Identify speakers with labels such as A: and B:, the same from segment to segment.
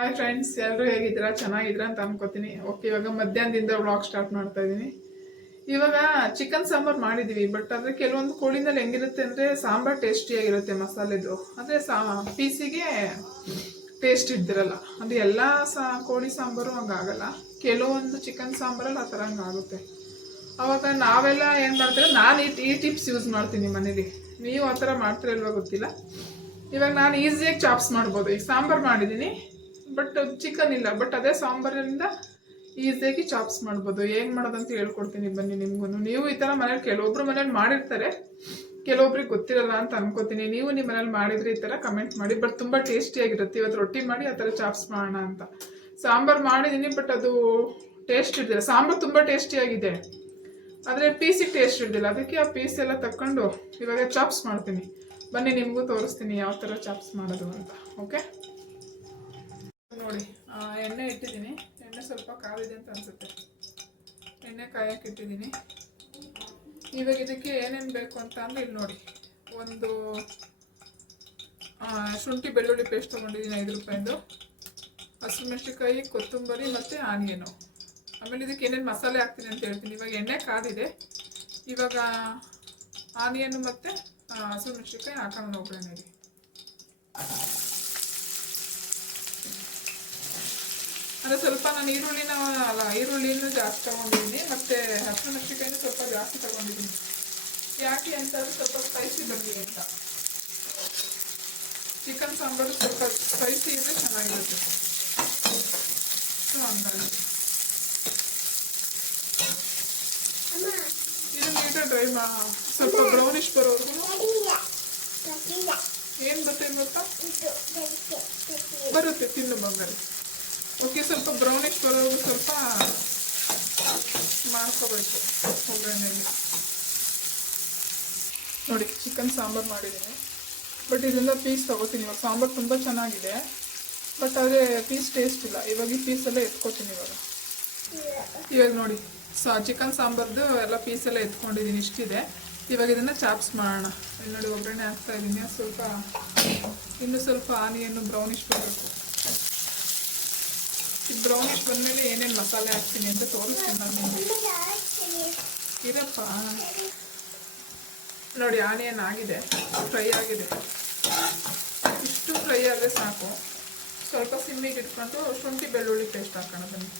A: Hi friends ಎಲ್ಲರೂ ಹೇಗಿದ್ದೀರಾ? ಚೆನ್ನಾಗಿದ್ದೀರಾ ಅಂತ ಅನ್ಕೋತೀನಿ. ಓಕೆ ಇವಾಗ ಮಧ್ಯಾಹ್ನದಿಂದ ವ್ಲಾಗ್ ಸ್ಟಾರ್ಟ್ ಮಾಡ್ತಾ ಇದ್ದೀನಿ ಇವಾಗ ಚಿಕನ್ ಸಾಂಬಾರು ಮಾಡಿದ್ದೀವಿ ಬಟ್ ಆದರೆ ಕೆಲವೊಂದು ಕೋಳಿನಲ್ಲಿ ಹೆಂಗಿರುತ್ತೆ ಅಂದರೆ ಸಾಂಬಾರು ಟೇಸ್ಟಿಯಾಗಿರುತ್ತೆ ಮಸಾಲೆದು. ಅಂದರೆ ಸಾ, ಪೀಸಿಗೆ ಟೇಸ್ಟ್ ಇದ್ದಿರಲ್ಲ. ಅದು ಎಲ್ಲ ಸಾ, ಕೋಳಿ ಸಾಂಬಾರು ಹಂಗಾಗಲ್ಲ ಕೆಲವೊಂದು ಚಿಕನ್ ಸಾಂಬಾರಲ್ಲಿ ಆ ಥರ ಹಂಗಾಗುತ್ತೆ ಅವಾಗ ನಾವೆಲ್ಲ ಏನು ಮಾಡ್ತೀರ ನಾನು ಈ ಈ ಟಿಪ್ಸ್ ಯೂಸ್ ಮಾಡ್ತೀನಿ ಮನೇಲಿ. ನೀವು ಆ ಥರ ಮಾಡ್ತಿರಲ್ವ ಗೊತ್ತಿಲ್ಲ. ಇವಾಗ ನಾನು ಈಸಿಯಾಗಿ ಚಾಪ್ಸ್ ಮಾಡ್ಬೋದು. ಈಗ ಸಾಂಬಾರು ಮಾಡಿದ್ದೀನಿ ಬಟ್ ಚಿಕನ್ ಇಲ್ಲ. ಬಟ್ ಅದೇ ಸಾಂಬಾರಿಂದ ಈಸಿಯಾಗಿ ಚಾಪ್ಸ್ ಮಾಡ್ಬೋದು. ಹೇಗೆ ಮಾಡೋದಂತ ಹೇಳ್ಕೊಡ್ತೀನಿ ಬನ್ನಿ ನಿಮಗೂ ನೀವು ಈ ಥರ ಮನೇಲಿ ಕೆಲವೊಬ್ರು ಮನೇಲಿ ಮಾಡಿರ್ತಾರೆ. ಕೆಲವೊಬ್ರಿಗೆ ಗೊತ್ತಿರಲ್ಲ ಅಂತ ಅನ್ಕೋತೀನಿ. ನೀವು ನಿಮ್ಮ ಮನೇಲಿ ಮಾಡಿದ್ರೆ ಈ ಥರ ಕಮೆಂಟ್ ಮಾಡಿ. ಬಟ್ ತುಂಬ ಟೇಸ್ಟಿಯಾಗಿರುತ್ತೆ. ಇವತ್ತು ರೊಟ್ಟಿ ಮಾಡಿ ಆ ಥರ ಚಾಪ್ಸ್ ಮಾಡೋಣ ಅಂತ. ಸಾಂಬಾರು ಮಾಡಿದ್ದೀನಿ ಬಟ್ ಅದು ಟೇಸ್ಟ್ ಇರಲಿಲ್ಲ ಸಾಂಬಾರು ತುಂಬ ಟೇಸ್ಟಿಯಾಗಿದೆ. ಆದರೆ ಪೀಸಿಗೆ ಟೇಸ್ಟ್ ಇರಲಿಲ್ಲ ಅದಕ್ಕೆ ಆ ಪೀಸ್ ಎಲ್ಲ ತಕ್ಕೊಂಡು ಇವಾಗ ಚಾಪ್ಸ್ ಮಾಡ್ತೀನಿ. ಬನ್ನಿ ನಿಮಗೂ ತೋರಿಸ್ತೀನಿ ಯಾವ ಥರ ಚಾಪ್ಸ್ ಮಾಡೋದು ಅಂತ. ಓಕೆ? ನೋಡಿ ಎಣ್ಣೆ ಇಟ್ಟಿದ್ದೀನಿ. ಎಣ್ಣೆ ಸ್ವಲ್ಪ ಕಾದಿದೆ ಅಂತ ಅನಿಸುತ್ತೆ. ಎಣ್ಣೆ ಕಾಯಕ್ಕೆ ಇಟ್ಟಿದ್ದೀನಿ. ಇವಾಗ ಇದಕ್ಕೆ ಏನೇನು ಬೇಕು ಅಂತ ಅಂದರೆ ಇಲ್ಲಿ ನೋಡಿ, ಒಂದು ಶುಂಠಿ ಬೆಳ್ಳುಳ್ಳಿ ಪೇಸ್ಟ್ ತೊಗೊಂಡಿದ್ದೀನಿ ಐದು ರೂಪಾಯಿದು. ಹಸಿಮೆಣಸಿನ್ಕಾಯಿ, ಕೊತ್ತಂಬರಿ ಮತ್ತು ಆನಿಯನು. ಆಮೇಲೆ ಇದಕ್ಕೆ ಏನೇನು ಮಸಾಲೆ ಹಾಕ್ತೀನಿ ಅಂತ ಹೇಳ್ತೀನಿ. ಇವಾಗ ಎಣ್ಣೆ ಕಾದಿದೆ. ಇವಾಗ ಆನಿಯನ್ ಮತ್ತು ಹಸಿಮೆಣಸಿನ್ಕಾಯಿ ಹಾಕೋಣ ಒಗ್ಗರಣೆಗೆ ಅಂದರೆ ಸ್ವಲ್ಪ ನಾನು ಈರುಳ್ಳಿನ ಅಲ್ಲ ಈರುಳ್ಳಿನೂ ಜಾಸ್ತಿ ತೊಗೊಂಡಿದ್ದೀನಿ. ಮತ್ತು ಹಸಿಮೆಣಸಿನ್ಕಾಯಿನೂ ಸ್ವಲ್ಪ ಜಾಸ್ತಿ ತೊಗೊಂಡಿದ್ದೀನಿ. ಯಾಕೆ ಅಂತಂದರೆ ಸ್ವಲ್ಪ ಸ್ಪೈಸಿ ಬರಲಿ ಅಂತ. ಚಿಕನ್ ಸಾಂಬಾರು ಸ್ವಲ್ಪ ಸ್ಪೈಸಿ ಇದ್ರೆ ಚೆನ್ನಾಗಿರುತ್ತೆ. ಸೊ ಹಂಗಾಗಿ. ಇದು ನೀಟಾಗಿ ಡ್ರೈ ಮಾ ಸ್ವಲ್ಪ ಬ್ರೌನಿಶ್ ಬರೋವರೆಗೂ. ಏನು ಬರುತ್ತೆ ಗೊತ್ತಾ? ಬರುತ್ತೆ ತಿನ್ನು ಬಂಗಾರ. ಓಕೆ, ಸ್ವಲ್ಪ ಬ್ರೌನಿಶ್ ಬರೋದು ಸ್ವಲ್ಪ ಮಾಡ್ಕೋಬೇಕು ಒಗ್ಗರಣೆಯಲ್ಲಿ ನೋಡಿ ಚಿಕನ್ ಸಾಂಬಾರು ಮಾಡಿದ್ದೀನಿ. ಬಟ್ ಇದರಿಂದ ಪೀಸ್ ತೊಗೋತೀನಿ ಇವಾಗ. ಸಾಂಬಾರು ತುಂಬ ಚೆನ್ನಾಗಿದೆ. ಬಟ್ ಆದರೆ ಪೀಸ್ ಟೇಸ್ಟ್ ಇಲ್ಲ. ಇವಾಗ ಈ ಪೀಸೆಲ್ಲ ಎತ್ಕೋತೀನಿ ಇವಾಗ. ಇವಾಗ ನೋಡಿ, ಸಾ ಚಿಕನ್ ಸಾಂಬಾರ್ದು ಎಲ್ಲ ಪೀಸ್ ಎಲ್ಲ ಎತ್ಕೊಂಡಿದ್ದೀನಿ ಇಷ್ಟಿದೆ. ಇವಾಗ ಇದನ್ನು ಚಾಪ್ಸ್ ಮಾಡೋಣ. ಇಲ್ಲಿ ನೋಡಿ ಒಗ್ಗರಣೆ ಹಾಕ್ತಾ ಇದ್ದೀನಿ ಸ್ವಲ್ಪ, ಇನ್ನೂ ಸ್ವಲ್ಪ ಆನಿಯನ್ನು ಬ್ರೌನಿಶ್ ಬರಬೇಕು. ಬ್ರೌನಿಶ್ ಬಂದಮೇಲೆ ಏನೇನು ಮಸಾಲೆ ಹಾಕ್ತೀನಿ ಅಂತ ತೋರಿಸ್ತೀನಿ ನಾನು ಇರಪ್ಪ. ನೋಡಿ, ಆನಿಯನ್ ಆಗಿದೆ. ಫ್ರೈ ಆಗಿದೆ. ಇಷ್ಟು ಫ್ರೈ ಆದರೆ ಸಾಕು. ಸ್ವಲ್ಪ ಸಿಮ್ಮಿಗೆ ಇಟ್ಕೊಂಡು ಶುಂಠಿ ಬೆಳ್ಳುಳ್ಳಿ ಪೇಸ್ಟ್ ಹಾಕೋಣ ಬನ್ನಿ.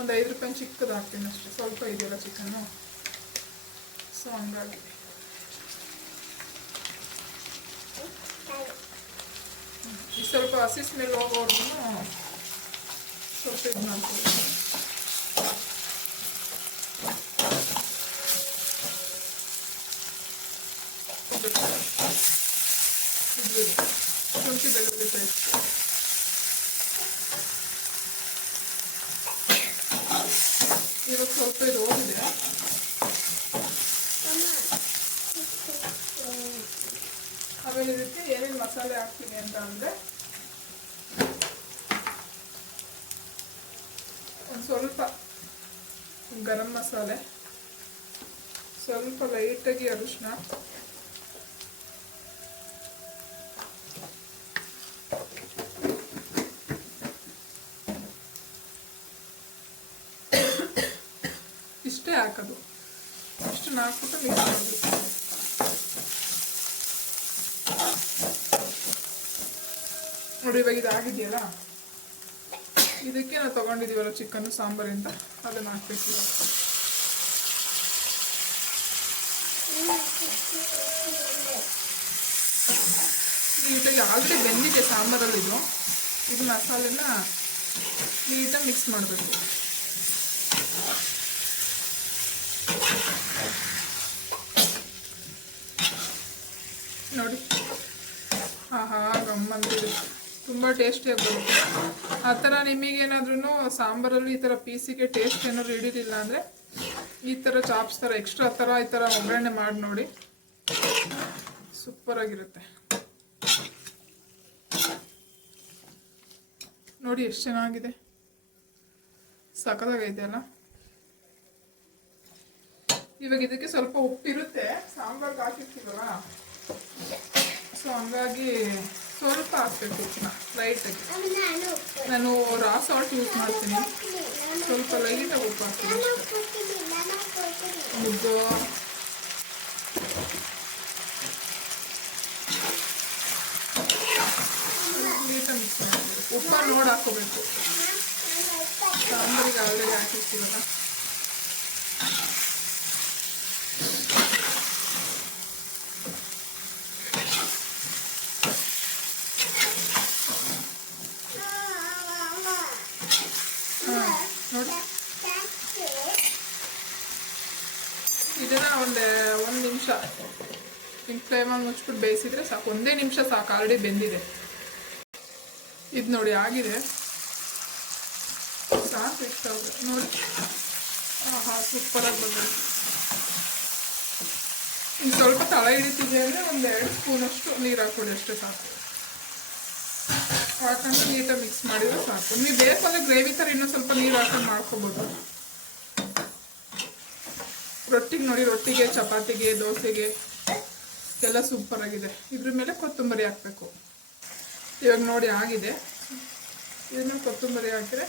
A: ಒಂದು ಐದು ರೂಪಾಯಿ ಚಿಕ್ಕದು ಹಾಕ್ತೀನಿ ಅಷ್ಟೇ. ಸ್ವಲ್ಪ ಇದೆಯಲ್ಲ ಚಿಕನ್ನು ಸೊ ಹಂಗಾಗಿ. ಸ್ವಲ್ಪ ಹಸಿ ಸ್ಮೆಲ್ ಹೋಗೋವರೆಗೂ ಸ್ವಲ್ಪ ಇದು ಮಾಡ್ಕೊಳ್ಳಿ ಇದು ಶುಂಠಿ ಬೆಳ್ಳುಳ್ಳಿ ಪೇಸ್ಟ್ ಇವಾಗ ಸ್ವಲ್ಪ ಇದು ಹೋಗಿದೆ ಆಮೇಲೆ ಇದಕ್ಕೆ ಏನೇನು ಮಸಾಲೆ ಹಾಕ್ತೀನಿ ಅಂತ ಅಂದರೆ ಒಂದು ಸ್ವಲ್ಪ ಗರಂ ಮಸಾಲೆ. ಸ್ವಲ್ಪ ಲೈಟಾಗಿ ಅರಿಶಿನ ಇಷ್ಟೇ ಹಾಕೋದು. ಇಷ್ಟು ಹಾಕ್ಬಿಟ್ಟು ಮಿಕ್ಸ್ ಮಾಡಬೇಕು ನೋಡಿ ಇವಾಗ ಇದಾಗಿದೆಯಲ್ಲ? ಇದಕ್ಕೆ ನಾವು ತೊಗೊಂಡಿದ್ದೀವಲ್ಲ ಚಿಕನ್ ಸಾಂಬಾರಿಂದ. ಅದನ್ನ ಹಾಕ್ಬೇಕು. ನೀಟಾಗಿ ಆಲ್ರೆಡಿ ಬೆಂದಿದೆ ಸಾಂಬಾರಲ್ಲಿ ಇದು ಇದು ಮಸಾಲೆನ ನೀಟಾಗಿ ಮಿಕ್ಸ್ ಮಾಡಬೇಕು ನೋಡಿ ಆಹಾ ಗಮ್ಮಂತಿದೆ ತುಂಬ ಟೇಸ್ಟಿಯಾಗಿ ಬರುತ್ತೆ. ಆ ಥರ ನಿಮಗೇನಾದ್ರೂ ಸಾಂಬಾರಲ್ಲಿ ಈ ಥರ ಪೀಸಿಗೆ ಟೇಸ್ಟ್ ಏನಾದ್ರು ಹಿಡಿಲಿಲ್ಲ ಅಂದರೆ ಈ ಥರ ಚಾಪ್ಸ್ ಥರ ಎಕ್ಸ್ಟ್ರಾ ಥರ ಈ ಥರ ಒಗ್ಗರಣೆ ಮಾಡಿ ನೋಡಿ. ಸೂಪರಾಗಿರುತ್ತೆ ನೋಡಿ ಎಷ್ಟು ಚೆನ್ನಾಗಿದೆ. ಸಖತ್ತಾಗೈತೆ ಅಲ್ಲ. ಇವಾಗ ಇದಕ್ಕೆ ಸ್ವಲ್ಪ ಉಪ್ಪಿರುತ್ತೆ. ಸಾಂಬಾರ್ಗೆ ಹಾಕಿರ್ತೀವಲ್ಲ. ಸೊ ಹಂಗಾಗಿ ಸ್ವಲ್ಪ ಹಾಕ್ಬೇಕು ಉಪ್ಪನ್ನ ಲೈಟಾಗಿ
B: ನಾನು
A: ರಾ ಸಾಲ್ಟ್ ಯೂಸ್ ಮಾಡ್ತೀನಿ. ಸ್ವಲ್ಪ ಲೈಟಾಗಿ ಉಪ್ಪು ಹಾಕ್ತೀನಿ. ಮುದ್ದು ನೀಟಾಗಿ ಮಿಕ್ಸ್ ಮಾಡ್ತೀನಿ. ಉಪ್ಪ ನೋಡಿ ಹಾಕೋಬೇಕು. ಸಾಂಬಾರಿಗೆ ಆಲ್ರೆಡಿ ಹಾಕಿರ್ತೀವಲ್ಲ ಹಾಂ ನೋಡಿ ಇದನ್ನ ಒಂದು ಒಂದು ನಿಮಿಷ ನಿಮ್ಮ ಫ್ಲೇಮಲ್ಲಿ ಮುಚ್ಬಿಟ್ಟು ಬೇಯಿಸಿದ್ರೆ ಸಾಕು. ಒಂದೇ ನಿಮಿಷ ಸಾಕು. ಆಲ್ರೆಡಿ ಬೆಂದಿದೆ. ಇದು ನೋಡಿ, ಆಗಿದೆ. ಸಾಕು ಇಷ್ಟ ಆಗುತ್ತೆ. ನೋಡಿ. ಆಹಾ ಸೂಪರಾಗಿ ಬಂದಿದೆ. ಇನ್ನು ಸ್ವಲ್ಪ ತಳ ಹಿಡಿತಿದೆ ಅಂದರೆ ಒಂದು ಎರಡು ಸ್ಪೂನಷ್ಟು ನೀರು ಹಾಕೊಡಿ ಅಷ್ಟೇ ಸಾಕು. ಹಾಕೊಂಡು ನೀಟಾಗಿ ಮಿಕ್ಸ್ ಮಾಡಿದ್ರೆ ಸಾಕು. ನೀವು ಬೇಕಂದ್ರೆ ಗ್ರೇವಿ ಥರ ಇನ್ನೂ ಸ್ವಲ್ಪ ನೀರು ಹಾಕೊಂಡು ಮಾಡ್ಕೊಬೋದು. ರೊಟ್ಟಿಗೆ ನೋಡಿ ರೊಟ್ಟಿಗೆ ಚಪಾತಿಗೆ ದೋಸೆಗೆ ಎಲ್ಲ ಸೂಪರ್ ಆಗಿದೆ ಇದ್ರ ಮೇಲೆ ಕೊತ್ತಂಬರಿ ಹಾಕಬೇಕು ಇವಾಗ ನೋಡಿ ಆಗಿದೆ ಇದನ್ನ ಕೊತ್ತಂಬರಿ ಹಾಕಿದ್ರೆ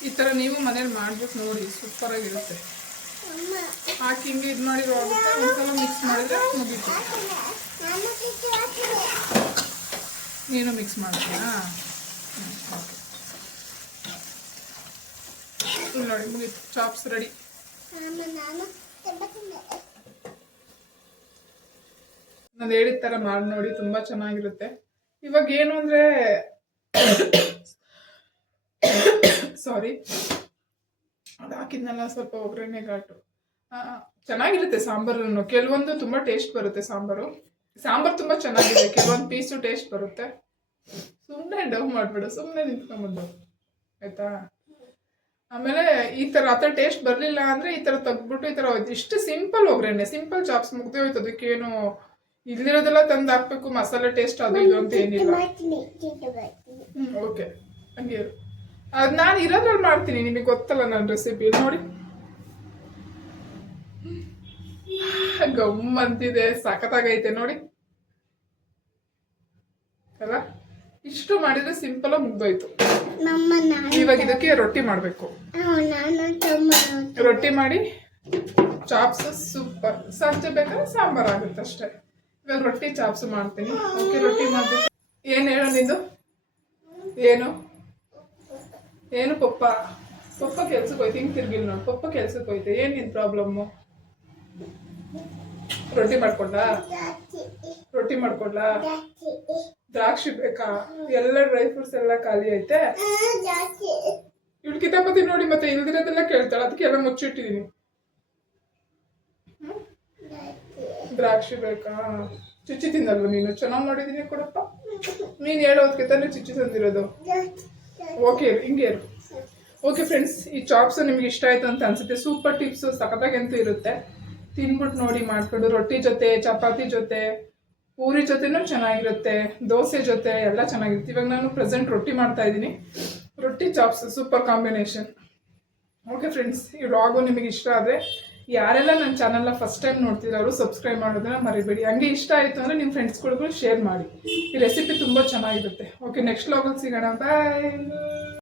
A: ಈ ಥರ ನೀವು ಮನೇಲಿ ಮಾಡ್ಬಿಟ್ಟು ನೋಡಿ ಸೂಪರ್ ಆಗಿರುತ್ತೆ ಹಾಕಿ ಹಿಂಗೆ ಇದು ಮಾಡಿರೋ ಆಗುತ್ತೆ ಒಂದ್ಸಲ ಮಿಕ್ಸ್ ಮಾಡಿದ್ರೆ ಮುಗೀತು.
B: ನೀನು
A: ಮಿಕ್ಸ್ ಮಾಡ್ತೀಯಾ ನೋಡಿ ಮುಗೀತು ಚಾಪ್ಸ್ ರೆಡಿ
B: ನಾನು
A: ಹೇಳಿದ ಥರ ಮಾಡಿ ನೋಡಿ ತುಂಬ ಚೆನ್ನಾಗಿರುತ್ತೆ. ಇವಾಗ ಏನು ಅಂದರೆ ಸಾರಿ ಅದು ಹಾಕಿದ್ನಲ್ಲ ಸ್ವಲ್ಪ ಒಗ್ಗರಣೆ ಘಾಟು. ಚೆನ್ನಾಗಿರುತ್ತೆ ಸಾಂಬಾರು. ಕೆಲವೊಂದು ತುಂಬ ಟೇಸ್ಟ್ ಬರುತ್ತೆ ಸಾಂಬಾರು. ಸಾಂಬಾರು ತುಂಬ ಚೆನ್ನಾಗಿದೆ. ಕೆಲವೊಂದು ಪೀಸು ಟೇಸ್ಟ್ ಬರುತ್ತೆ. ಸುಮ್ಮನೆ ಡವ್ ಮಾಡಿಬಿಡು. ಸುಮ್ಮನೆ ನಿಂತ್ಕೊಂಬಂದು ಆಯ್ತಾ? ಆಮೇಲೆ ಈ ಥರ ಆ ಥರ ಟೇಸ್ಟ್ ಬರಲಿಲ್ಲ ಅಂದರೆ ಈ ಥರ ತೆಗ್ದ್ಬಿಟ್ಟು ಈ ಥರ ಇಷ್ಟು ಸಿಂಪಲ್ ಒಗ್ಗರಣೆ ಸಿಂಪಲ್ ಚಾಪ್ಸ್ ಮುಗ್ದೇ ಹೋಯ್ತು. ಅದಕ್ಕೇನು ಇಲ್ಲಿರೋದೆಲ್ಲ ತಂದು ಹಾಕ್ಬೇಕು, ಮಸಾಲೆ ಟೇಸ್ಟ್ ಅದು ಇದು ಅಂತ ಏನಿಲ್ಲ. ಓಕೆ ಹಂಗೆ ಅದು ನಾನು ಇರೋದ್ರಲ್ಲಿ ಮಾಡ್ತೀನಿ ನಿಮಗೆ ಗೊತ್ತಲ್ಲ ನನ್ನ ರೆಸಿಪಿ ನೋಡಿ. ಗಮ್ಮಂತಿದೆ, ಸಖತ್ತಾಗೈತೆ ನೋಡಿ. ಅಲ್ಲ? ಇಷ್ಟು ಮಾಡಿದ್ರೆ ಸಿಂಪಲ್ ಆಗಿ ಮುಗ್ದೋಯ್ತು.
B: ನಮ್ಮ ನಾನು
A: ಇವಾಗ ಇದಕ್ಕೆ ರೊಟ್ಟಿ ಮಾಡಬೇಕು.
B: ಹ್ಮ್, ನಾನು ತಮ್ಮ
A: ರೊಟ್ಟಿ ಮಾಡಿ ಚಾಪ್ಸ್ ಸೂಪರ್. ಸಂಜೆ ಬೇಕಾದ್ರೆ ಸಾಂಬಾರ್ ಆಗುತ್ತೆ ಅಷ್ಟೇ. ಇವಾಗ ರೊಟ್ಟಿ ಚಾಪ್ಸ್ ಮಾಡ್ತೀನಿ. ಓಕೆ ರೊಟ್ಟಿ ಮಾಡ್ಬೇಕು. ಏನು ಹೇಳೋ ನಿಂದು? ಏನು? ಏನು ಪಪ್ಪ? ಪಪ್ಪ ಕೆಲ್ಸಕ್ಕೆ ಹೋಯ್ತು. ಹಿಂಗೆ ತಿರ್ಗಿಲ್ಲ ನೋಡಿ. ಪಪ್ಪ ಕೆಲ್ಸಕ್ಕೆ ಹೋಯ್ತು. ಏನು ನಿನ್ ಪ್ರಾಬ್ಲಮ್ಮು ರೊಟ್ಟಿ ಮಾಡ್ಕೊಂಡಾ ರೊಟ್ಟಿ ಮಾಡ್ಕೊಂಡಾ ದ್ರಾಕ್ಷಿ ಬೇಕಾ? ಎಲ್ಲ ಡ್ರೈ ಫ್ರೂಟ್ಸ್ ಎಲ್ಲ ಖಾಲಿ ಐತೆ. ಇವ್ಳು ಕಿತಾಪತಿ ನೋಡಿ, ಮತ್ತೆ ಇಲ್ದಿರೋದೆಲ್ಲ ಕೇಳ್ತಾಳೆ. ಅದಕ್ಕೆ ಎಲ್ಲ
B: ಮುಚ್ಚಿಟ್ಟಿದೀನಿ.
A: ದ್ರಾಕ್ಷಿ ಬೇಕಾ? ಚುಚ್ಚಿ ತಿಂದಲ್ವ ನೀನು? ಚೆನ್ನಾಗಿ ಮಾಡಿದೀನಿ ಕೊಡಪ್ಪ. ನೀನು ಹೇಳೋದಕ್ಕೆ ತಾನೇ ಚುಚ್ಚಿ ತಂದಿರೋದು. ಓಕೆ ಹಿಂಗೆ ಓಕೆ ಫ್ರೆಂಡ್ಸ್ ಈ ಚಾಪ್ಸ್ ನಿಮ್ಗೆ ಇಷ್ಟ ಆಯ್ತು ಅಂತ ಅನ್ಸುತ್ತೆ. ಸೂಪರ್ ಟಿಪ್ಸ್ ಸಖತ್ತಾಗಂತೂ ಇರುತ್ತೆ. ತಿನ್ಬಿಟ್ಟು ನೋಡಿ ಮಾಡ್ಕೊಂಡು, ರೊಟ್ಟಿ ಜೊತೆ, ಚಪಾತಿ ಜೊತೆ ಪೂರಿ ಜೊತೆನೂ ಚೆನ್ನಾಗಿರುತ್ತೆ, ದೋಸೆ ಜೊತೆ ಎಲ್ಲ ಚೆನ್ನಾಗಿರುತ್ತೆ. ಇವಾಗ ನಾನು ಪ್ರೆಸೆಂಟ್ ರೊಟ್ಟಿ ಮಾಡ್ತಾ ಇದ್ದೀನಿ. ರೊಟ್ಟಿ chops super combination okay friends ಈ ವ್ಲಾಗು ನಿಮಗೆ ಇಷ್ಟ ಆದರೆ ಯಾರೆಲ್ಲ ನನ್ನ ಚಾನಲ್ನ ಫಸ್ಟ್ ಟೈಮ್ ನೋಡ್ತಿದ್ರು ಅವರು ಸಬ್ಸ್ಕ್ರೈಬ್ ಮಾಡೋದನ್ನ ಮರಿಬೇಡಿ. ಹಂಗೆ ಇಷ್ಟ ಆಯಿತು ಅಂದರೆ ನಿಮ್ಮ ಫ್ರೆಂಡ್ಸ್ಗಳಿಗೂ ಶೇರ್ ಮಾಡಿ. ಈ ರೆಸಿಪಿ ತುಂಬ ಚೆನ್ನಾಗಿರುತ್ತೆ. ಓಕೆ ನೆಕ್ಸ್ಟ್ ವ್ಲಾಗಲ್ಲಿ ಸಿಗೋಣ. ಬಾಯ್